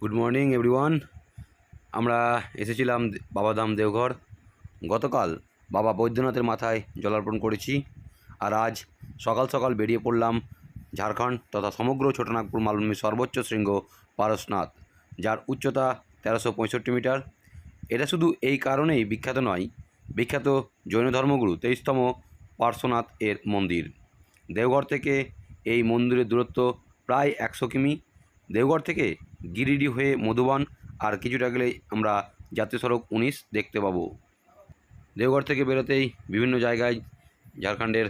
Good morning everyone. আমরা এসেছিলাম বাবাধাম দেওঘর। গতকাল বাবা বৈদ্যনাথের মাথায় জলার্পণ করেছি, আর আজ সকাল সকাল বেরিয়ে পড়লাম ঝাড়খণ্ড তথা সমগ্র ছোটনাগপুর মালভূমির সর্বোচ্চ শৃঙ্গ পারশনাথ, যার উচ্চতা 1365 মিটার। এটা শুধু এই কারণেই বিখ্যাত নয়, বিখ্যাত জৈন ধর্মগুরু 23তম পার্শ্বনাথ এর মন্দির। দেওঘর থেকে এই মন্দিরের দূরত্ব প্রায় 100 কিমি। দেওঘর থেকে গিরিডি হয়ে মধুবন, আর কিছুটা গেলেই আমরা জাতীয় সড়ক 19 দেখতে পাবো। দেওঘর থেকে বেরোতেই বিভিন্ন জায়গায় ঝাড়খণ্ডের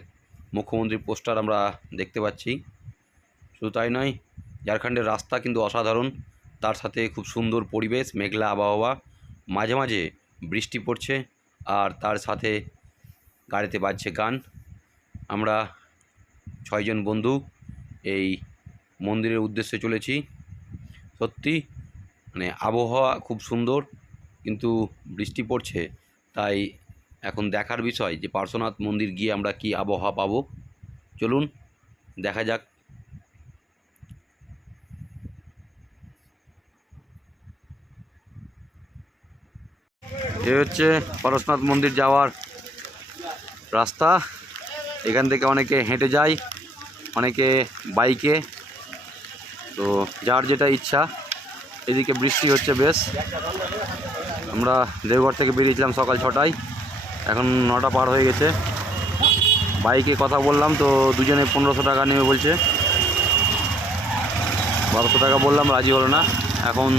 মুখ্যমন্ত্রীর পোস্টার আমরা দেখতে পাচ্ছি। শুধু তাই নয়, ঝাড়খণ্ডের রাস্তা কিন্তু অসাধারণ, তার সাথে খুব সুন্দর পরিবেশ, মেঘলা আবহাওয়া, মাঝে মাঝে বৃষ্টি পড়ছে, আর তার সাথে গাড়িতে বাজছে গান। আমরা 6 জন বন্ধু এই মন্দিরের উদ্দেশ্যে চলেছি। সত্যি আবহাওয়া খুব সুন্দর, কিন্তু বৃষ্টি পড়ছে, তাই এখন দেখার বিষয় যে পার্শ্বনাথ মন্দির গিয়ে আমরা কি আবহাওয়া পাবো। চলুন দেখা যাক। এ হচ্ছে পারশনাথ মন্দির যাওয়ার রাস্তা। এখান থেকে অনেকে হেঁটে যায়, অনেকে বাইকে, তো যার যেটা ইচ্ছা। এদিকে বৃষ্টি হচ্ছে বেশ। আমরা দেওঘর থেকে বেরিয়েছিলাম সকাল 6টায়, এখন 9টা পার হয়ে গেছে। বাইকে কথা বললাম তো দুজনে 1500 টাকা নেবে বলছে। 1200 টাকা বললাম, রাজি হলো না। এখন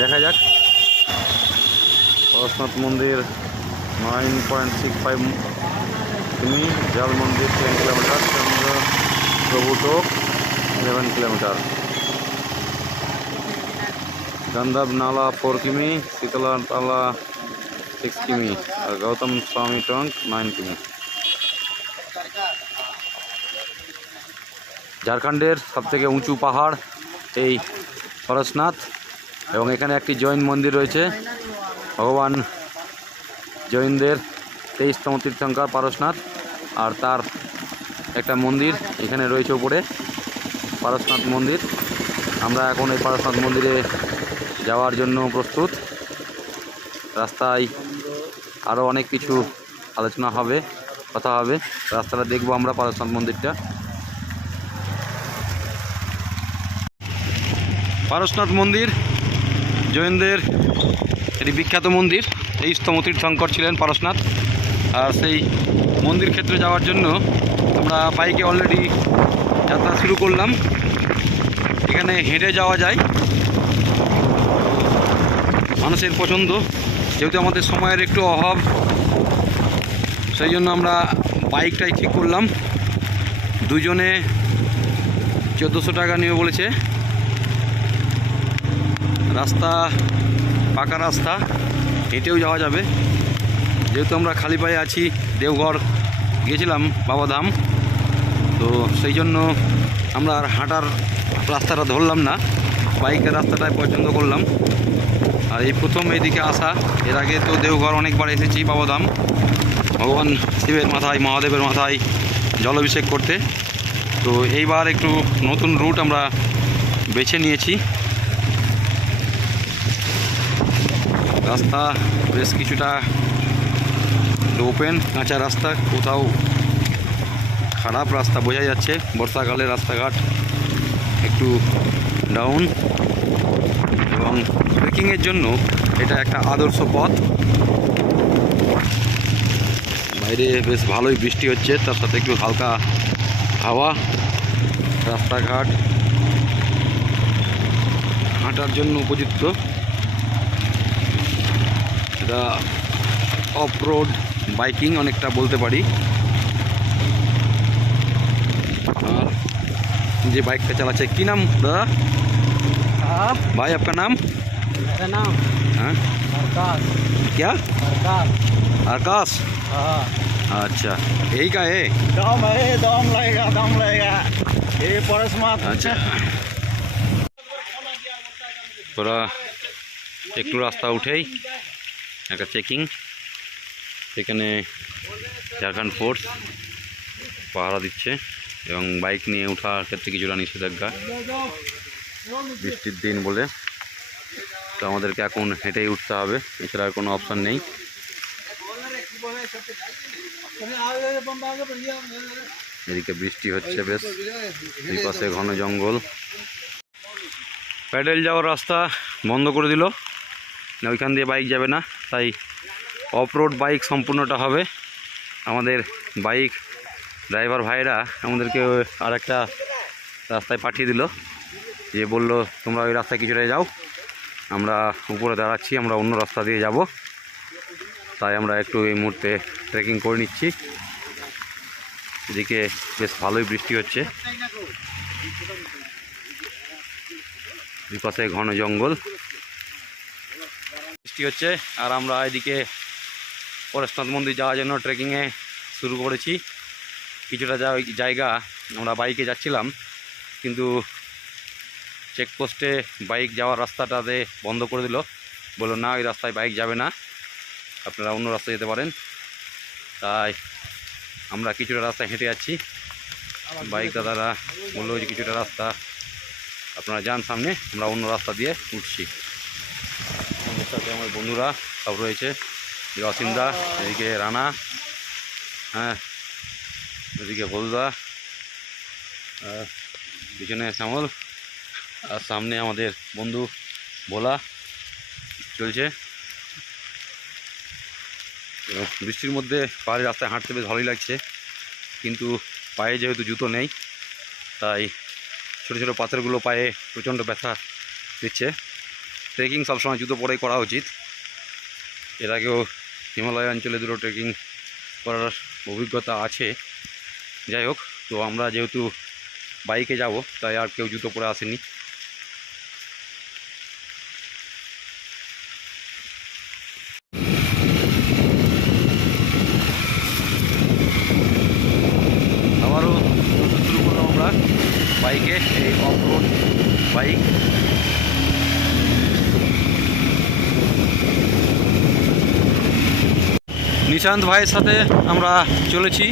দেখা যাক। পারশনাথ মন্দির 9.65 কিমি, জল মন্দির 10 কিলোমিটার, প্রভু টোক 11 কিলোমিটার, गंधब नाला 4 किमी, शीतला नाला 6 किमी और गौतम स्वामी टंक 9 किमी। ঝাড়খণ্ডের সবথেকে উঁচু পাহাড় এই পারশনাথ, এবং এখানে একটি জৈন মন্দির রয়েছে। ভগবান জৈনদের 23তম তীর্থঙ্কর পারশনাথ, আর তার একটা মন্দির এখানে রয়েছে উপরে, পারশনাথ মন্দির। আমরা এখন এই পারশনাথ মন্দিরে যাওয়ার জন্য প্রস্তুত। রাস্তায় আরও অনেক কিছু আলোচনা হবে, কথা হবে। রাস্তাটা দেখবো আমরা, পারশনাথ মন্দিরটা। পারশনাথ মন্দির জৈনদের এটি বিখ্যাত মন্দির। 23তম তীর্থঙ্কর ছিলেন পারশনাথ। আর সেই মন্দির ক্ষেত্রে যাওয়ার জন্য আমরা বাইকে অলরেডি যাত্রা শুরু করলাম। এখানে হেঁটে যাওয়া যায়, মানুষের পছন্দ। যেহেতু আমাদের সময়ের একটু অভাব, সেই জন্য আমরা বাইকটাই ঠিক করলাম। দুজনে 1400 টাকা নেবে বলেছে। রাস্তা পাকা রাস্তা, হেঁটেও যাওয়া যাবে। যেহেতু আমরা খালি পায়ে আছি, দেওঘর গিয়েছিলাম বাবাধাম, তো সেই জন্য আমরা আর হাঁটার রাস্তাটা ধরলাম না, বাইকের রাস্তাটাই পছন্দ করলাম। আর এই প্রথম এইদিকে আসা, এর আগে তো দেওঘর অনেকবার এসেছি বাবাধাম, ভগবান শিবের মাথায়, মহাদেবের মাথায় জলাভিষেক করতে। তো এইবার একটু নতুন রুট আমরা বেছে নিয়েছি। রাস্তা বেশ কিছুটা ওপেন, কাঁচা রাস্তা, কোথাও খারাপ রাস্তা বোঝা যাচ্ছে। বর্ষাকালে রাস্তাঘাট একটু ডাউন, এবং ট্রেকিংয়ের জন্য এটা একটা আদর্শ পথ। বাইরে বেশ ভালোই বৃষ্টি হচ্ছে, তার সাথে একটু হালকা হাওয়া। রাস্তাঘাট হাঁটার জন্য উপযুক্ত। এটা অফ রোড বাইকিং অনেকটা বলতে পারি। আর যে বাইকটা চালাচ্ছে, কি নাম দাদা? भाई आपका नाम? मेरा नाम हाँ आकाश। क्या? आकाश। आकाश? हाँ, अच्छा, यही का है? दम है, दम लगेगा ये परशनाथ। अच्छा, थोड़ा একটু রাস্তা উঠেই একটা চেকিং, সেখানে ঝাড়খণ্ড ফোর্স পাহারা দিচ্ছে, এবং বাইক নিয়ে ওঠার ক্ষেত্রে কিছুটা নিষেধাজ্ঞা, বৃষ্টির দিন বলে। তো আমাদেরকে এখন হেঁটেই উঠতে হবে, এছাড়া আর কোনো অপশান নেই। এদিকে বৃষ্টি হচ্ছে বেশ, এই পাশে ঘন জঙ্গল। প্যাডেল যাওয়ার রাস্তা বন্ধ করে দিল, ওইখান দিয়ে বাইক যাবে না, তাই অফ রোড বাইক সম্পূর্ণটা হবে। আমাদের বাইক ড্রাইভার ভাইরা আমাদেরকে আর একটা রাস্তায় পাঠিয়ে দিল, যে বলল তোমরা ওই রাস্তায় কিছুটা যাও, আমরা উপরে দাঁড়াচ্ছি, আমরা অন্য রাস্তা দিয়ে যাব। তাই আমরা একটু এই মুহূর্তে ট্রেকিং করে নিচ্ছি। এদিকে বেশ ভালোই বৃষ্টি হচ্ছে, দুপাশে ঘন জঙ্গল, বৃষ্টি হচ্ছে। আর আমরা এদিকে পরেশনাথ মন্দির যাওয়ার জন্য ট্রেকিংয়ে শুরু করেছি। কিছুটা জায়গা আমরা বাইকে যাচ্ছিলাম, কিন্তু চেকপোস্টে বাইক যাওয়ার রাস্তাটাতে বন্ধ করে দিল, বললো না ওই রাস্তায় বাইক যাবে না, আপনারা অন্য রাস্তায় যেতে পারেন। তাই আমরা কিছুটা রাস্তা হেঁটে যাচ্ছি। বাইক দাদারা বললো যে কিছুটা রাস্তা আপনারা যান সামনে, আমরা অন্য রাস্তা দিয়ে উঠছি। আমাদের সাথে আমার বন্ধুরা সব রয়েছে, অসীমদা, এদিকে রানা, হ্যাঁ এদিকে ভোলদা, পিছনে শ্যামল, আর সামনে আমাদের বন্ধু ভোলা চলছে। বৃষ্টির মধ্যে পাহাড়ি রাস্তায় হাঁটতে বেশ ভালোই লাগছে, কিন্তু পায়ে যেহেতু জুতো নেই, তাই ছোটো ছোটো পাথরগুলো পায়ে প্রচণ্ড ব্যথা দিচ্ছে। ট্রেকিং সবসময় জুতো পরেই করা উচিত। এর আগেও হিমালয় অঞ্চলে দুটো ট্রেকিং করার অভিজ্ঞতা আছে। যাই হোক, তো আমরা যেহেতু বাইকে যাব, তাই আর কেউ জুতো পরে আসেনি। আবারও শুরু করলাম আমরা বাইকে, এই অফ রোড বাইক। নিশান্ত ভাইয়ের সাথে আমরা চলেছি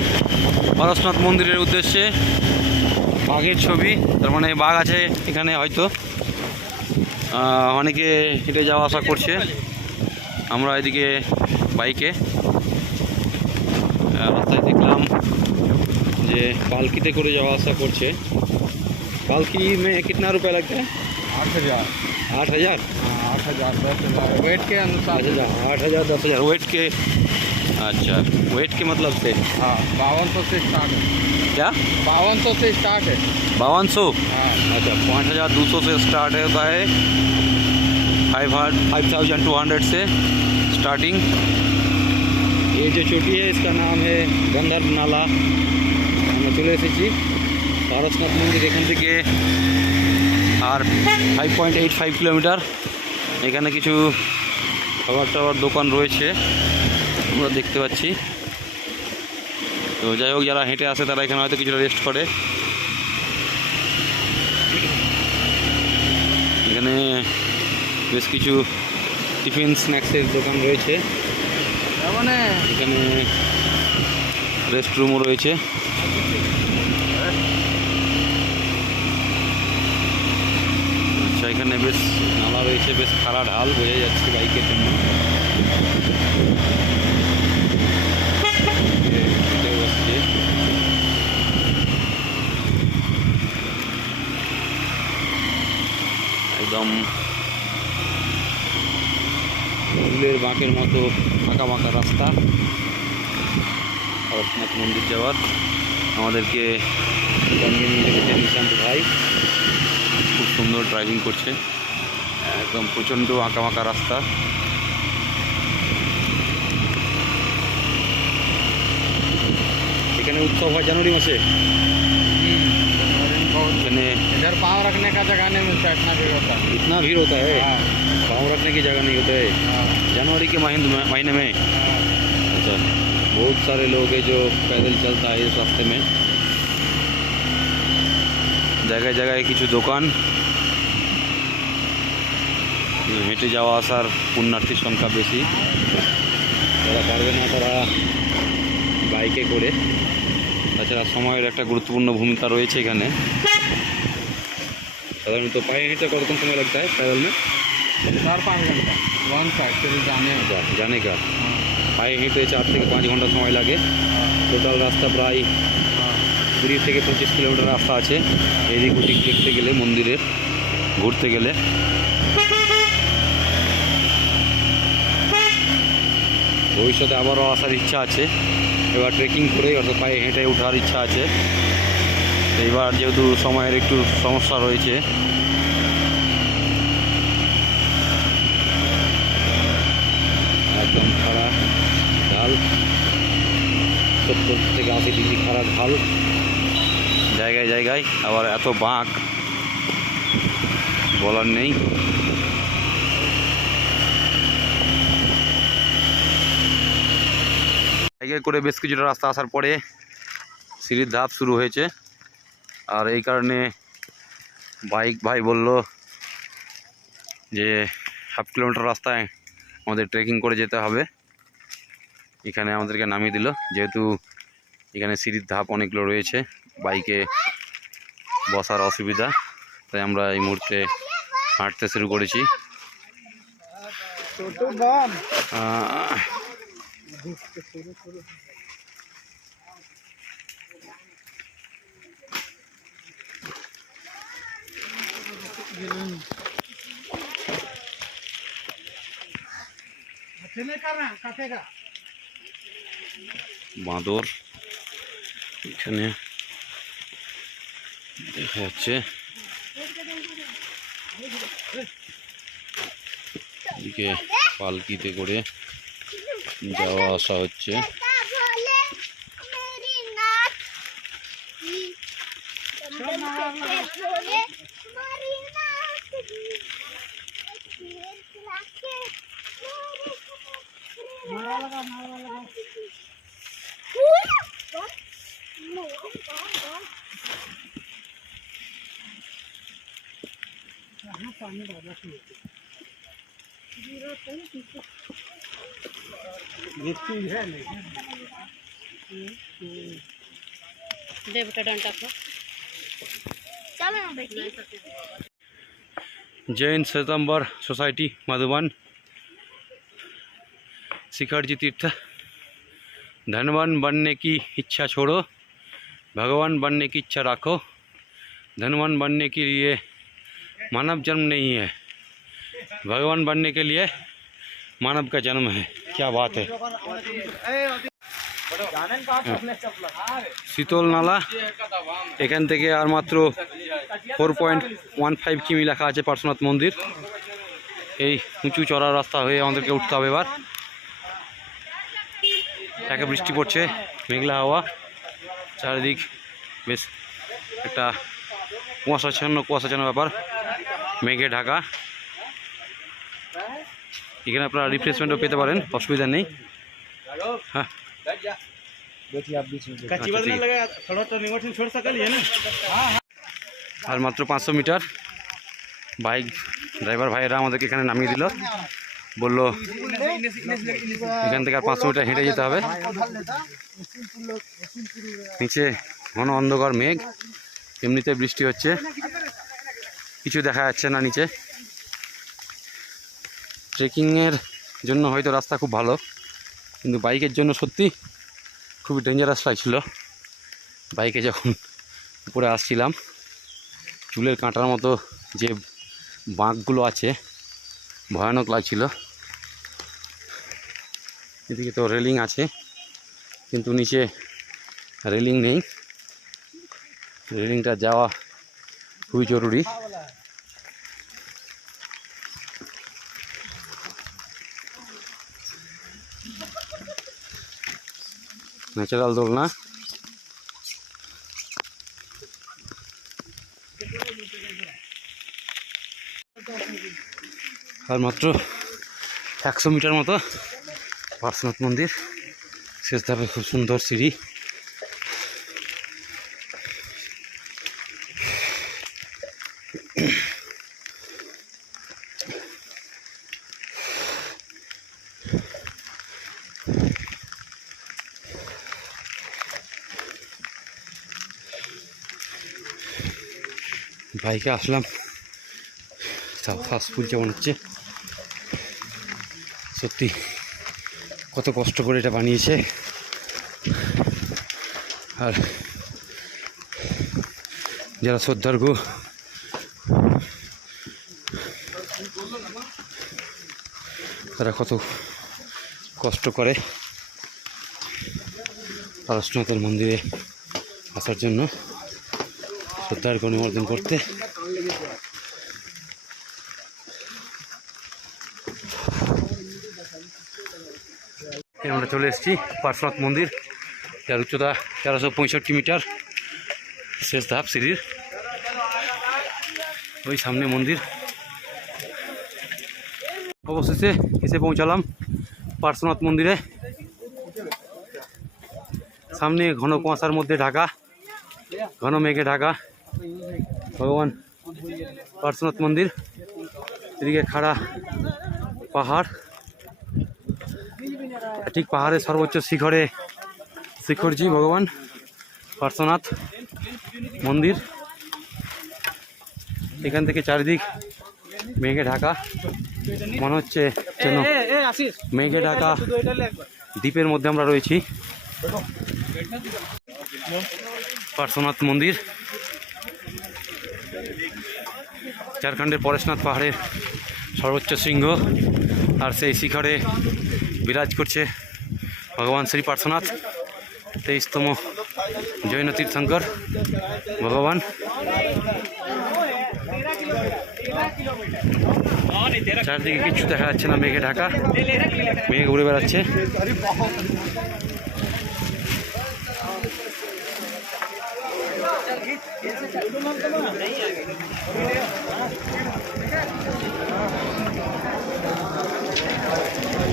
পরেশনাথ মন্দিরের উদ্দেশ্যে। বাঘের ছবি, তার মানে বাঘ আছে এখানে, হয়তো অনেকে হেঁটে যাওয়া আসা করছে। আমরা এদিকে বাইকে রাস্তায় দেখলাম যে पालकी করে যাওয়া আসা করছে। पालकी में कितना रुपया लगता है? 8,000। 8,000? 8,000 10,000 वेट के अनुसार। अच्छा, 8,000 10,000 वेट के। अच्छा, वेट के मतलब से? हाँ, 5200 से स्टार्ट है। क्या? 5200 से स्टार्ट है। 5200? हाँ। अच्छा, 5,200 से स्टार्ट होता है, 5,200 से स्टार्टिंग। ये जो चोटी है इसका नाम है गंधर्व नाला। আমরা চলে এসেছি পরেশনাথ মন্দির, এখান থেকে আর 5.85 কিলোমিটার। এখানে কিছু খাবার টাবার দোকান রয়েছে আমরা দেখতে পাচ্ছি। তো যাই হোক, যারা হেঁটে আসে তারা এখানে হয়তো কিছুটা রেস্ট করে। এখানে বেশ কিছু টিফিন স্ন্যাক্সের দোকান রয়েছে, মানে এখানে রেস্টরুমও রয়েছে। আচ্ছা, এখানে বেশ নালা রয়েছে, বেশ খাড়া ঢাল বোঝা যাচ্ছে বাইকের জন্য। একদম ফুলের বাঁকের মতো আঁকা বাঁকা রাস্তা পরেশনাথ মন্দির যাওয়ার। আমাদেরকে সঙ্গে নিয়ে গেছে নিশান্ত ভাই, খুব সুন্দর ড্রাইভিং করছে। একদম প্রচণ্ড আঁকা বাঁকা রাস্তা। এখানে উৎসব হয় জানুয়ারি মাসে। এখানে इधर पाँव रखने का जगह नहीं मिलता, इतना भीड़ होता है। इतना भीड़ होता है, हाँ, पाँव रखने की जगह नहीं होता है हाँ, जनवरी के महीने में। हाँ। अच्छा, बहुत सारे लोग हैं जो पैदल चलता है इस रास्ते में। जगह जगह কিছু দোকান, হেঁটে যাওয়া আসার পুণ্যার্থীর সংখ্যা বেশি। যারা পারবে না তারা বাইকে করে। তাছাড়া সময়ের একটা গুরুত্বপূর্ণ ভূমিকা রয়েছে এখানে। সাধারণত পায়ে হেঁটে কতক্ষণ সময় লাগता है पैदल में? 4-5 घंटा वन साइड फिर जाने में। जाने का हाँ পায়ে হেঁটে 4 থেকে 5 ঘন্টা সময় লাগে। টোটাল রাস্তা প্রায় हाँ 20 থেকে 25 কিলোমিটার রাস্তা আছে এদিক ওদিক দেখতে গেলে, মন্দিরের ঘুরতে গেলে। ভবিষ্যতে আবারও আসার ইচ্ছা আছে, এবার ট্রেকিং করে অর্থাৎ পায়ে হেঁটে ওঠার ইচ্ছা আছে। এইবার যেহেতু সময়ের একটু সমস্যা রয়েছে, একদম খাড়া ঢাল, 70 থেকে 80 ডিগ্রি খাড়া ঢাল, জায়গায় জায়গায় আবার এত বাঁক বলার নেই। বাইকে করে বেশ কিছুটা রাস্তা আসার পরে সিঁড়ির ধাপ শুরু হয়েছে, আর এই কারণে বাইক ভাই বলল যে 1/2 কিলোমিটার রাস্তায় আমাদের ট্রেকিং করে যেতে হবে। এখানে আমাদেরকে নামিয়ে দিল, যেহেতু এখানে সিঁড়ির ধাপ অনেকগুলো রয়েছে, বাইকে বসার অসুবিধা, তাই আমরা এই মুহূর্তে হাঁটতে শুরু করেছি। বাঁদর এখানে দেখা যাচ্ছে, এদিকে পালকিতে করে যাওয়া আসা হচ্ছে। जैन श्वेतांबर सोसाइटी मधुबन, शिखर जी तीर्थ। धनवान बनने की इच्छा छोड़ो, भगवान बनने की इच्छा रखो। धनवान बनने के लिए मानव जन्म नहीं है, भगवान बनने के लिए मानव का जन्म है। क्या बात है। শীতল নালা, এখান থেকে আর মাত্র 4.15 কিমি লেখা আছে পার্শ্বনাথ মন্দির। এই উঁচু চড়া রাস্তা হয়ে আমাদেরকে উঠতে হবে এবার। একে বৃষ্টি পড়ছে, মেঘলা হাওয়া, চারিদিক বেশ একটা কুয়াশাচ্ছন্ন ব্যাপার, মেঘে ঢাকা। এখানে আপনারা রিফ্রেশমেন্টও পেতে পারেন, অসুবিধা নেই। হ্যাঁ আর মাত্র 500 মিটার। বাইক ড্রাইভার ভাইয়েরা আমাদেরকে এখানে নামিয়ে দিল, বলল এখান থেকে আর 500 মিটার হেঁটে যেতে হবে। নিচে ঘন অন্ধকার মেঘ, এমনিতে বৃষ্টি হচ্ছে, কিছু দেখা যাচ্ছে না নিচে। ট্রেকিংয়ের জন্য হয়তো রাস্তা খুব ভালো, কিন্তু বাইকের জন্য সত্যি খুবই ডেঞ্জারাস লাগছিল। বাইকে যখন উপরে আসছিলাম, চুলের কাঁটার মতো যে বাঁকগুলো আছে, ভয়ানক লাগছিল। এদিকে তো রেলিং আছে, কিন্তু নিচে রেলিং নেই, রেলিংটা যাওয়া খুবই জরুরি। ন্যাচারাল দোলনা। আর মাত্র 100 মিটার মতো পার্শ্বনাথ মন্দির। শেষ ধাপে খুব সুন্দর সিঁড়ি। বাইকে আসলাম, তাও ফাস্ট ফুড যেমন হচ্ছে। সত্যি কত কষ্ট করে এটা বানিয়েছে। আর যারা শ্রদ্ধার্ঘ্য তারা কত কষ্ট করে পরশুনাথের মন্দিরে আসার জন্য, শ্রদ্ধার্ঘ্য নিমন্ত্রণ করতে। আমরা চলে এসেছি পার্শ্বনাথ মন্দির, যার উচ্চতা 1365 মিটার, শেষ ধাপ সিঁড়ির। ওই সামনে মন্দির। অবশেষে এসে পৌঁছালাম পার্শ্বনাথ মন্দিরে। সামনে ঘন কুয়াশার মধ্যে ঢাকা, ঘন মেঘে ঢাকা ভগবান পার্শ্বনাথ মন্দির। এদিকে খাড়া পাহাড়, ঠিক পাহাড়ের সর্বোচ্চ শিখরজি ভগবান পার্শ্বনাথ মন্দির। এখান থেকে চারিদিক মেঘে ঢাকা, মনে হচ্ছে যেন মেঘে ঢাকা দ্বীপের মধ্যে আমরা রয়েছি। পার্শ্বনাথ মন্দির ঝাড়খণ্ডের পরেশনাথ পাহাড়ের সর্বোচ্চ শৃঙ্গ, আর সেই শিখরে বিরাজ করছে ভগবান শ্রী পার্শ্বনাথ, 23তম জৈন তীর্থঙ্কর ভগবান। চারদিকে কিছু দেখা যাচ্ছে না, মেঘে ঢাকা, মেঘ উড়ে বেড়াচ্ছে।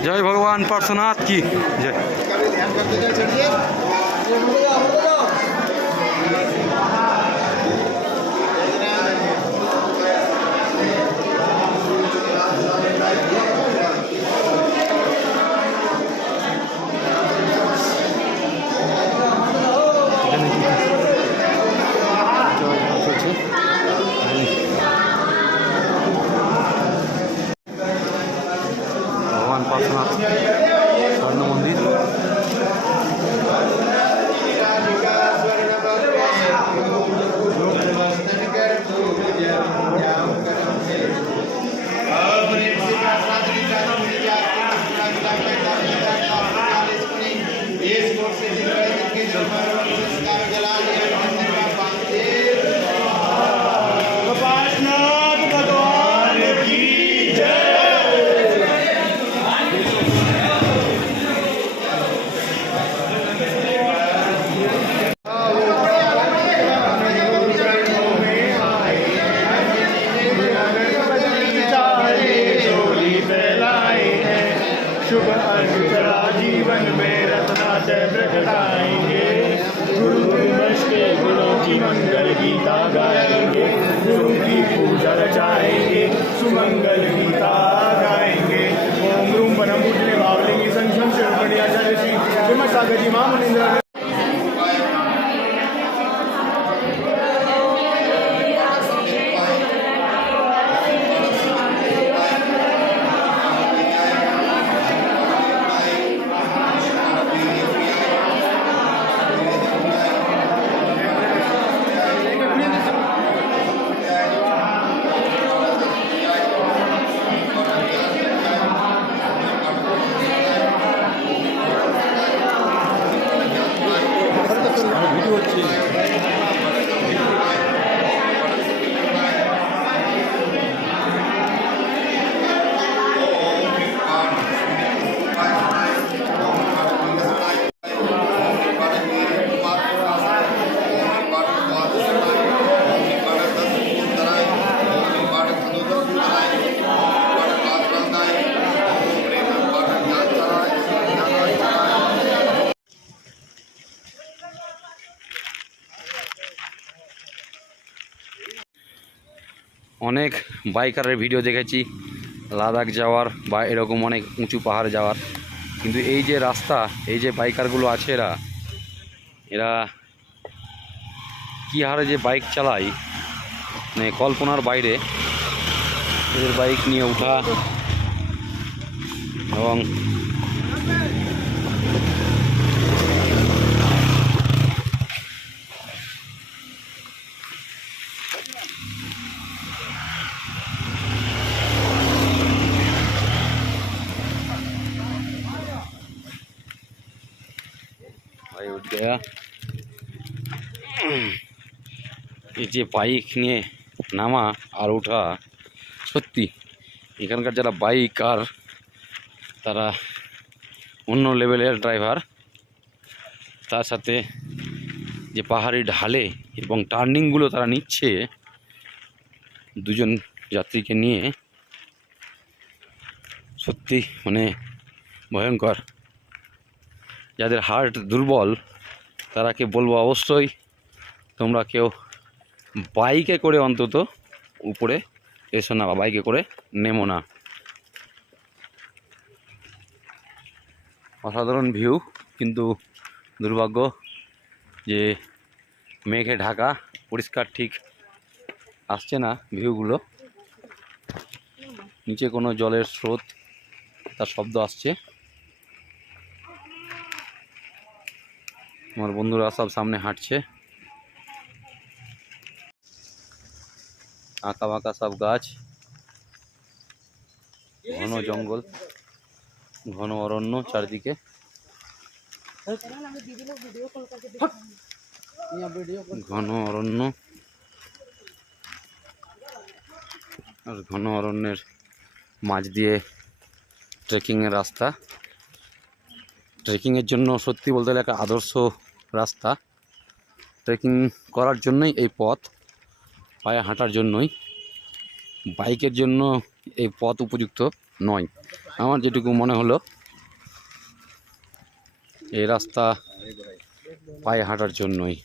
জয় ভগবান পার্শ্বনাথ কি জয়। ভগবান পার্শ্বনাথ স্বর্ণ মন্দির। शुभ अंतरा जीवन में रत्नाचय प्रकटाएंगे, गुरु दिवस के गुणों की मंगल गीता गाएंगे, गुरु की पूजा रचाएंगे, सुमंगल गीता गाएंगे। ओम रूम परम पूजने बावलिंगी संशम शिवमणि आचार्य श्री श्रीमद सागर जी मां मुनींद्र। অনেক বাইকারের ভিডিও দেখেছি লাদাখ যাওয়ার বা এরকম অনেক উঁচু পাহাড়ে যাওয়ার, কিন্তু এই যে রাস্তা, এই যে বাইকারগুলো আছে এরা কী হারে যে বাইক চালায়, মানে কল্পনার বাইরে। এদের বাইক নিয়ে ওঠা এবং ভাই উঠ গয়া। এই যে বাইক নিয়ে নামা আর ওঠা, সত্যি এখানকার যারা বাইকার তারা অন্য লেভেলের ড্রাইভার। তার সাথে যে পাহাড়ি ঢালে এবং টার্নিংগুলো তারা নিচ্ছে দুজন যাত্রীকে নিয়ে, সত্যি মানে ভয়ঙ্কর। যাদের হার্ট দুর্বল তারাকে বলবো অবশ্যই তোমরা কেউ বাইকে করে অন্তত উপরে এসো না বা বাইকে করে নেমো না। অসাধারণ ভিউ, কিন্তু দুর্ভাগ্য যে মেঘে ঢাকা, পরিষ্কার ঠিক আসছে না ভিউগুলো। নিচে কোনো জলের স্রোত, তার শব্দ আসছে। আমার বন্ধুরা সব সামনে হাঁটছে। আঁকা বাঁকা সব গাছ, ঘন জঙ্গল, ঘন অরণ্য চারদিকে। ঘন অরণ্য আর ঘন অরণ্যের মাঝ দিয়ে ট্রেকিংয়ের রাস্তা। ট্রেকিংয়ের জন্য সত্যি বলতে গেলে একটা আদর্শ রাস্তা। ট্রেকিং করার জন্যই এই পথ, পায়ে হাঁটার জন্যই। বাইকের জন্য এই পথ উপযুক্ত নয়, আমার যেটুকু মনে হলো। এই রাস্তা পায়ে হাঁটার জন্যই,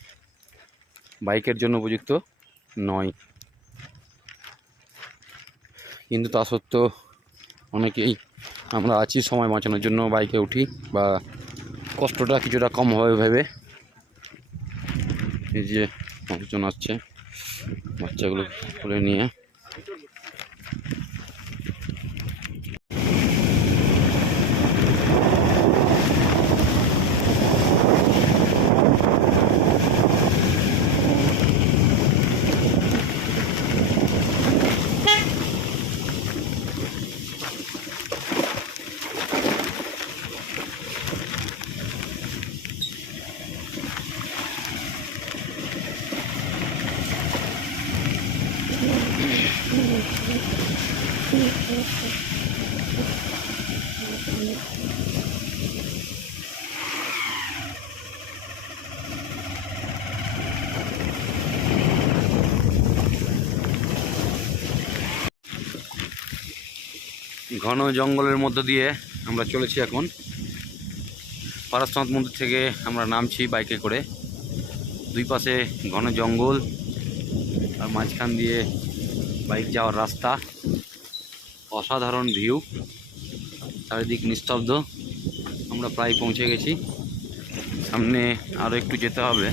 বাইকের জন্য উপযুক্ত নয়। কিন্তু তা সত্ত্বেও অনেকেই আমরা আছি সময় বাঁচানোর জন্য বাইকে উঠি, বা কষ্টটা কিছুটা কম হবে ভেবে। এই যে মানুষজন আসছে বাচ্চাগুলো করে নিয়ে। ঘন জঙ্গলের মধ্য দিয়ে আমরা চলেছি এখন। পারশনাথ মন্দির থেকে আমরা নামছি বাইকে করে। দুই পাশে ঘন জঙ্গল আর মাঝখান দিয়ে বাইক যাওয়ার রাস্তা। অসাধারণ ভিউ, চারিদিক নিস্তব্ধ। আমরা প্রায় পৌঁছে গেছি, সামনে আরও একটু যেতে হবে।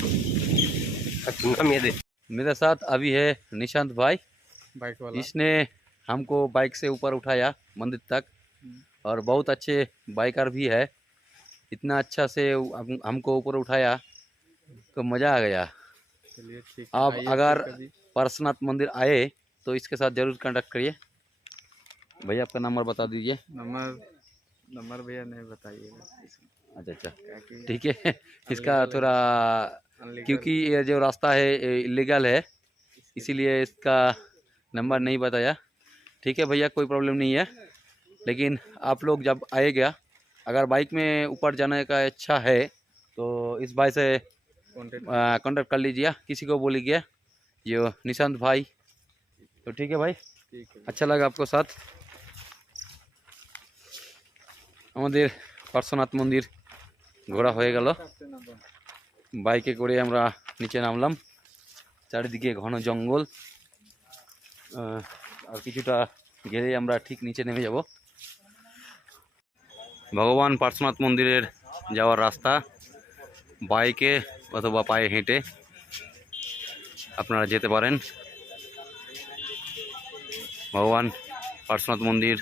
मेरे साथ अभी है निशांत भाई, बाइक वाला। इसने हमको बाइक से ऊपर उठाया मंदिर तक, और बहुत अच्छे बाइकर भी है। इतना अच्छा से हमको ऊपर उठाया तो मज़ा आ गया। चलिए ठीक है, आप आइए अगर फिर कभी। पार्श्वनाथ मंदिर आए तो इसके साथ ज़रूर कांटेक्ट करिए। भैया आपका नंबर बता दीजिए। नंबर भैया नहीं बताइएगा, अच्छा अच्छा, क्या कि ठीक है। इसका थोड़ा, unlegal- क्योंकि ये जो रास्ता है इलीगल है, इसीलिए इसका नंबर नहीं बताया। ठीक है भैया, कोई प्रॉब्लम नहीं है। लेकिन आप लोग जब आएगा, अगर बाइक में ऊपर जाने का इच्छा है तो इस भाई से contact कांटेक्ट कर लीजिए, किसी को बोलिए ये निशांत भाई। तो ठीक है भाई, ठीक है। अच्छा लगा आपको साथ। আমাদের পার্শ্বনাথ মন্দির ঘোরা হয়ে গেল। বাইকে করে আমরা নিচে নামলাম। চারিদিকে ঘন জঙ্গল, আর কিছুটা গেলেই আমরা ঠিক নিচে নেমে যাব। ভগবান পার্শ্বনাথ মন্দিরের যাওয়ার রাস্তা বাইকে অথবা পায়ে হেঁটে আপনারা যেতে পারেন। ভগবান পার্শ্বনাথ মন্দির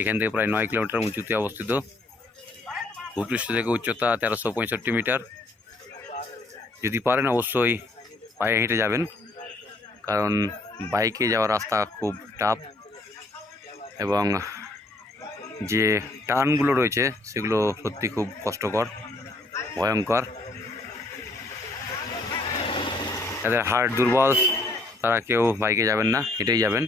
এখান থেকে প্রায় 9 কিলোমিটার উঁচুতে অবস্থিত। ভূপৃষ্ঠ থেকে উচ্চতা 1365 মিটার। যদি পারেন অবশ্যই পায়ে হেঁটে যাবেন, কারণ বাইকে যাওয়ার রাস্তা খুব টাফ এবং যে টার্নগুলো রয়েছে সেগুলো সত্যি খুব কষ্টকর, ভয়ঙ্কর। যাদের হার্ট দুর্বল তারা কেউ বাইকে যাবেন না, হেঁটেই যাবেন।